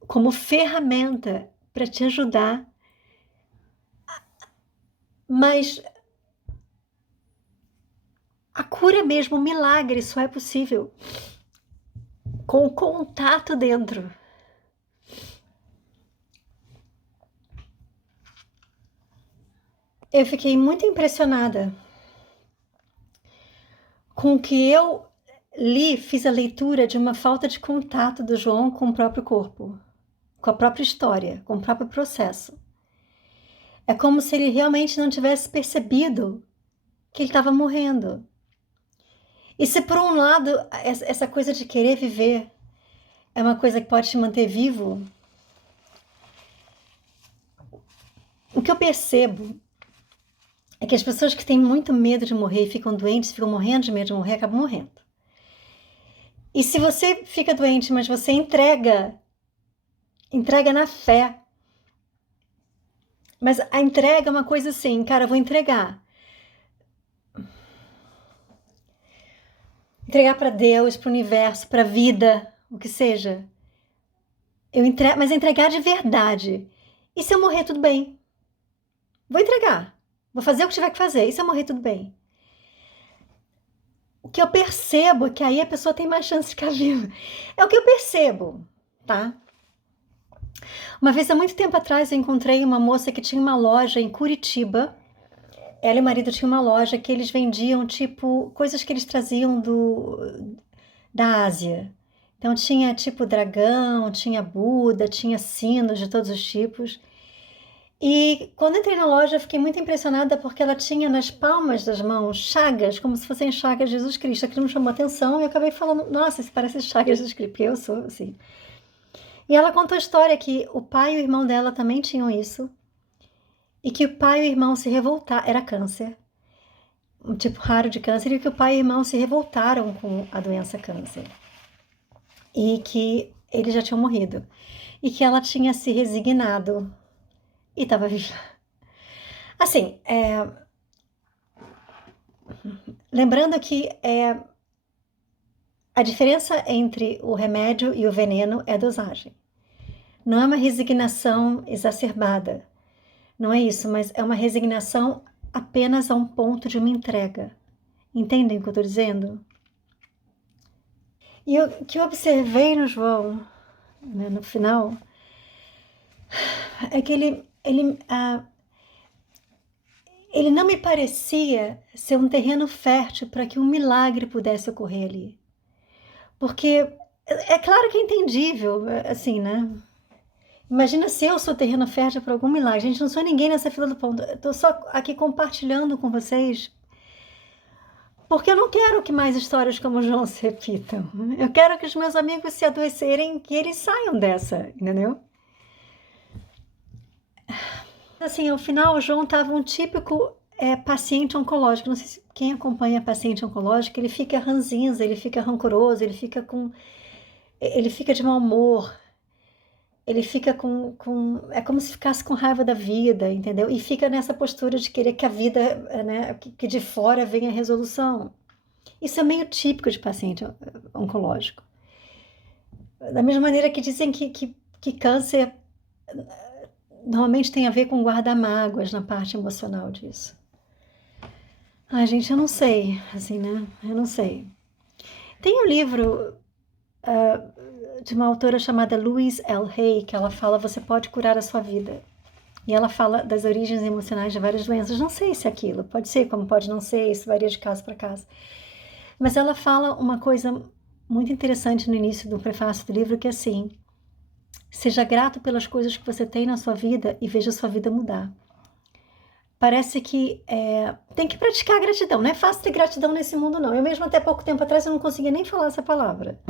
como ferramenta para te ajudar, mas a cura mesmo, o milagre, só é possível com o contato dentro. Eu fiquei muito impressionada com o que eu li, fiz a leitura de uma falta de contato do João com o próprio corpo, com a própria história, com o próprio processo. É como se ele realmente não tivesse percebido que ele estava morrendo. E se por um lado essa coisa de querer viver é uma coisa que pode te manter vivo, o que eu percebo é que as pessoas que têm muito medo de morrer, ficam doentes, ficam morrendo de medo de morrer, acabam morrendo. E se você fica doente, mas você entrega na fé. Mas a entrega é uma coisa assim, cara, eu vou entregar. Entregar para Deus, para o universo, para a vida, o que seja. Mas entregar de verdade. E se eu morrer, tudo bem. Vou entregar. Vou fazer o que tiver que fazer. E se eu morrer, tudo bem. O que eu percebo é que aí a pessoa tem mais chance de ficar viva. É o que eu percebo, tá? Uma vez, há muito tempo atrás, eu encontrei uma moça que tinha uma loja em Curitiba. Ela e o marido tinham uma loja que eles vendiam, tipo, coisas que eles traziam da Ásia. Então tinha tipo dragão, tinha Buda, tinha sinos de todos os tipos. E quando entrei na loja, eu fiquei muito impressionada porque ela tinha nas palmas das mãos chagas, como se fossem chagas de Jesus Cristo. Aquilo me chamou a atenção e eu acabei falando, nossa, isso parece chagas de Jesus Cristo, porque eu sou assim. E ela contou a história que o pai e o irmão dela também tinham isso. E que o pai e o irmão se revoltaram, era câncer, um tipo raro de câncer, e que o pai e o irmão se revoltaram com a doença câncer. E que eles já tinham morrido. E que ela tinha se resignado e estava viva. Assim, lembrando que a diferença entre o remédio e o veneno é a dosagem. Não é uma resignação exacerbada. Não é isso, mas é uma resignação apenas a um ponto de uma entrega. Entendem o que eu estou dizendo? E o que eu observei no João, né, no final, é que ele não me parecia ser um terreno fértil para que um milagre pudesse ocorrer ali. Porque é claro que é entendível, assim, né? Imagina se eu sou terreno fértil para algum milagre. Gente, não sou ninguém nessa fila do pão. Estou só aqui compartilhando com vocês, porque eu não quero que mais histórias como o João se repitam. Eu quero que os meus amigos se adoecerem, que eles saiam dessa, entendeu? Assim, ao final, o João estava um típico paciente oncológico. Não sei se quem acompanha paciente oncológico, ele fica ranzinza, ele fica rancoroso, ele fica de mau humor, ele fica é como se ficasse com raiva da vida, entendeu? E fica nessa postura de querer que a vida, né, que de fora venha a resolução. Isso é meio típico de paciente oncológico. Da mesma maneira que dizem que câncer normalmente tem a ver com guardar mágoas na parte emocional disso. Ai, gente, eu não sei, assim, né? Eu não sei. Tem um livro de uma autora chamada Louise L. Hay, que ela fala, você pode curar a sua vida. E ela fala das origens emocionais de várias doenças. Não sei se é aquilo, pode ser, como pode não ser, isso varia de caso para caso. Mas ela fala uma coisa muito interessante no início do prefácio do livro, que é assim, seja grato pelas coisas que você tem na sua vida e veja a sua vida mudar. Parece que tem que praticar a gratidão. Não é fácil ter gratidão nesse mundo, não. Eu mesmo até pouco tempo atrás eu não conseguia nem falar essa palavra.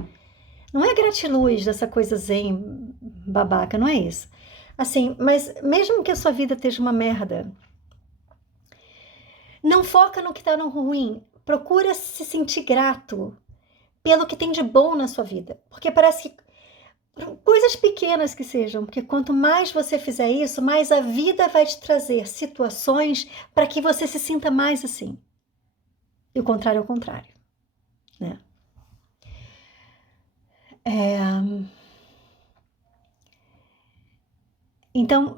Não é gratiluz dessa coisa zen babaca, não é isso. Assim, mas mesmo que a sua vida esteja uma merda, não foca no que está no ruim. Procura se sentir grato pelo que tem de bom na sua vida. Porque parece que coisas pequenas que sejam, porque quanto mais você fizer isso, mais a vida vai te trazer situações para que você se sinta mais assim. E o contrário é o contrário, né? Então,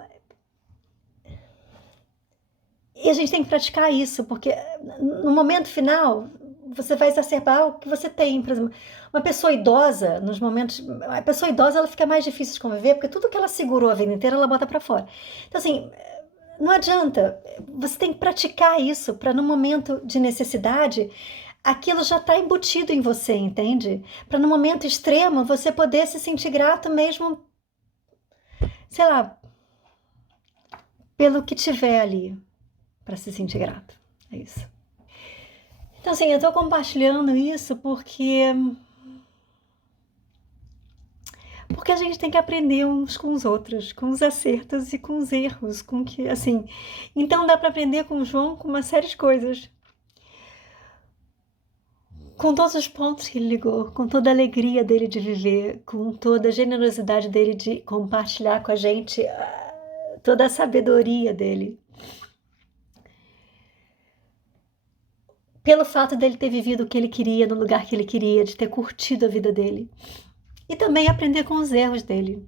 e a gente tem que praticar isso, porque no momento final, você vai exacerbar o que você tem. Por exemplo, uma pessoa idosa, nos momentos... A pessoa idosa, ela fica mais difícil de conviver, porque tudo que ela segurou a vida inteira, ela bota para fora. Então, assim, não adianta. Você tem que praticar isso para no momento de necessidade, aquilo já está embutido em você, entende? Para no momento extremo, você poder se sentir grato mesmo, sei lá, pelo que tiver ali, para se sentir grato. É isso. Então, assim, eu tô compartilhando isso porque a gente tem que aprender uns com os outros, com os acertos e com os erros, com que, assim... Então dá para aprender com o João com uma série de coisas. Com todos os pontos que ele ligou, com toda a alegria dele de viver, com toda a generosidade dele de compartilhar com a gente, toda a sabedoria dele. Pelo fato dele ter vivido o que ele queria, no lugar que ele queria, de ter curtido a vida dele. E também aprender com os erros dele.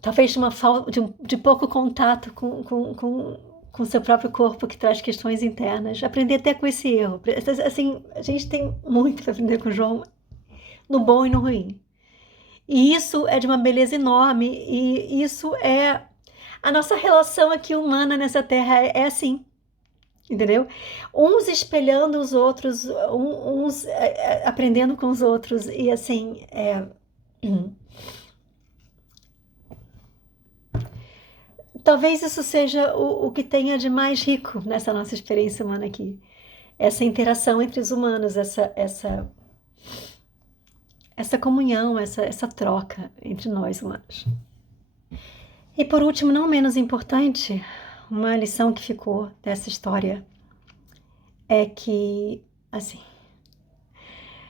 Talvez uma falta de pouco contato com seu próprio corpo, que traz questões internas. Aprender até com esse erro. Assim, a gente tem muito para aprender com o João, no bom e no ruim. E isso é de uma beleza enorme, e isso é... A nossa relação aqui humana nessa terra é assim, entendeu? Uns espelhando os outros, uns aprendendo com os outros, e assim... Talvez isso seja o que tenha de mais rico nessa nossa experiência humana aqui. Essa interação entre os humanos, essa comunhão, essa troca entre nós humanos. E por último, não menos importante, uma lição que ficou dessa história é que, assim,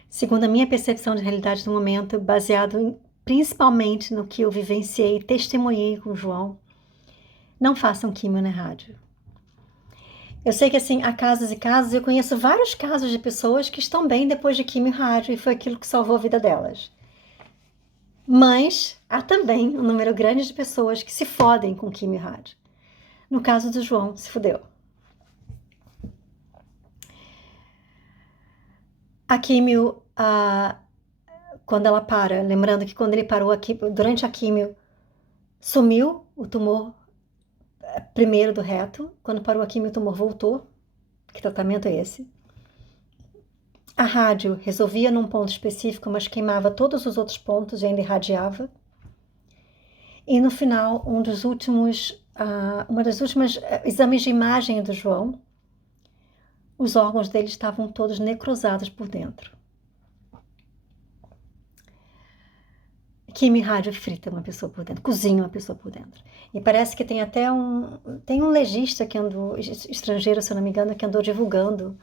segundo a minha percepção de realidade do momento, baseado principalmente no que eu vivenciei e testemunhei com o João, não façam químio na rádio. Eu sei que, assim, há casos e casos, eu conheço vários casos de pessoas que estão bem depois de químio e rádio, e foi aquilo que salvou a vida delas. Mas há também um número grande de pessoas que se fodem com químio e rádio. No caso do João, se fudeu. A químio, quando ela para, lembrando que quando ele parou aqui, durante a químio, sumiu o tumor primeiro do reto. Quando parou a químio, o tumor voltou. Que tratamento é esse? A rádio resolvia num ponto específico, mas queimava todos os outros pontos e ainda irradiava. E no final, uma das últimas exames de imagem do João, os órgãos dele estavam todos necrosados por dentro. Kimi rádio frita uma pessoa por dentro, cozinha uma pessoa por dentro. E parece que tem até um legista que andou, estrangeiro, se eu não me engano, que andou divulgando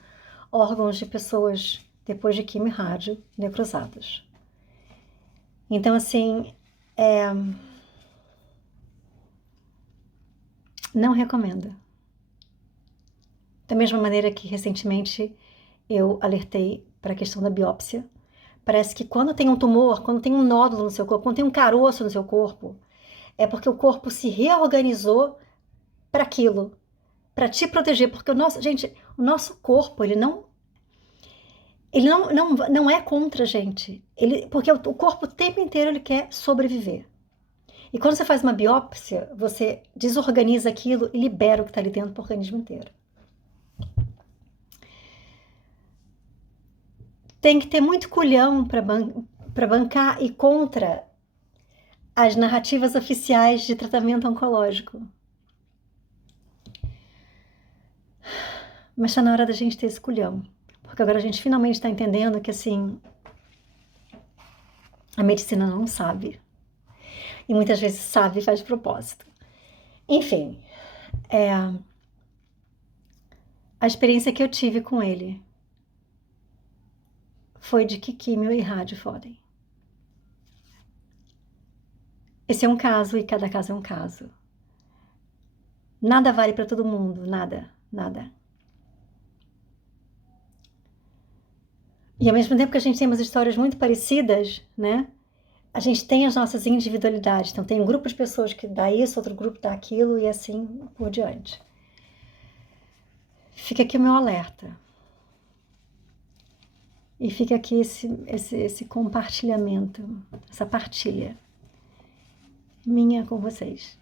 órgãos de pessoas depois de Kimi rádio necrosadas. Então, assim, não recomendo. Da mesma maneira que recentemente eu alertei para a questão da biópsia. Parece que quando tem um tumor, quando tem um nódulo no seu corpo, quando tem um caroço no seu corpo, é porque o corpo se reorganizou para aquilo, para te proteger, porque o nosso corpo, ele não é contra a gente, porque o corpo o tempo inteiro ele quer sobreviver. E quando você faz uma biópsia, você desorganiza aquilo e libera o que está ali dentro para o organismo inteiro. Tem que ter muito culhão para bancar e contra as narrativas oficiais de tratamento oncológico. Mas está na hora da gente ter esse culhão. Porque agora a gente finalmente está entendendo que, assim, a medicina não sabe. E muitas vezes sabe e faz de propósito. Enfim, a experiência que eu tive com ele foi de que químio e rádio fodem. Esse é um caso e cada caso é um caso. Nada vale para todo mundo, nada, nada. E ao mesmo tempo que a gente tem umas histórias muito parecidas, né? A gente tem as nossas individualidades. Então tem um grupo de pessoas que dá isso, outro grupo dá aquilo e assim por diante. Fica aqui o meu alerta. E fica aqui esse compartilhamento, essa partilha minha com vocês.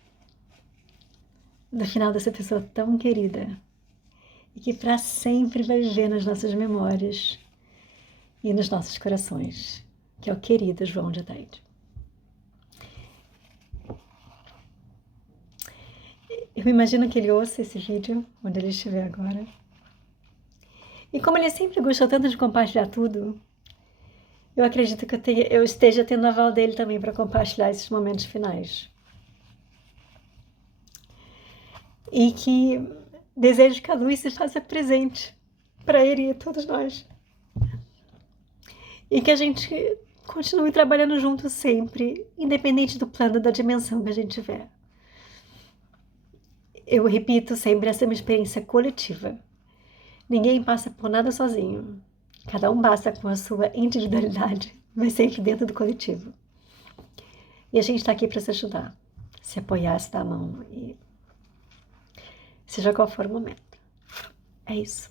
Do final dessa pessoa tão querida e que para sempre vai viver nas nossas memórias e nos nossos corações, que é o querido João de Ataíde. Eu imagino que ele ouça esse vídeo, onde ele estiver agora. E como ele sempre gostou tanto de compartilhar tudo, eu acredito que eu esteja tendo aval dele também para compartilhar esses momentos finais. E que desejo que a luz se faça presente para ele e a todos nós. E que a gente continue trabalhando junto sempre, independente do plano, da dimensão que a gente tiver. Eu repito sempre, essa é uma experiência coletiva. Ninguém passa por nada sozinho. Cada um passa com a sua individualidade, mas sempre dentro do coletivo. E a gente está aqui para se ajudar, se apoiar, se dar a mão, e seja qual for o momento. É isso.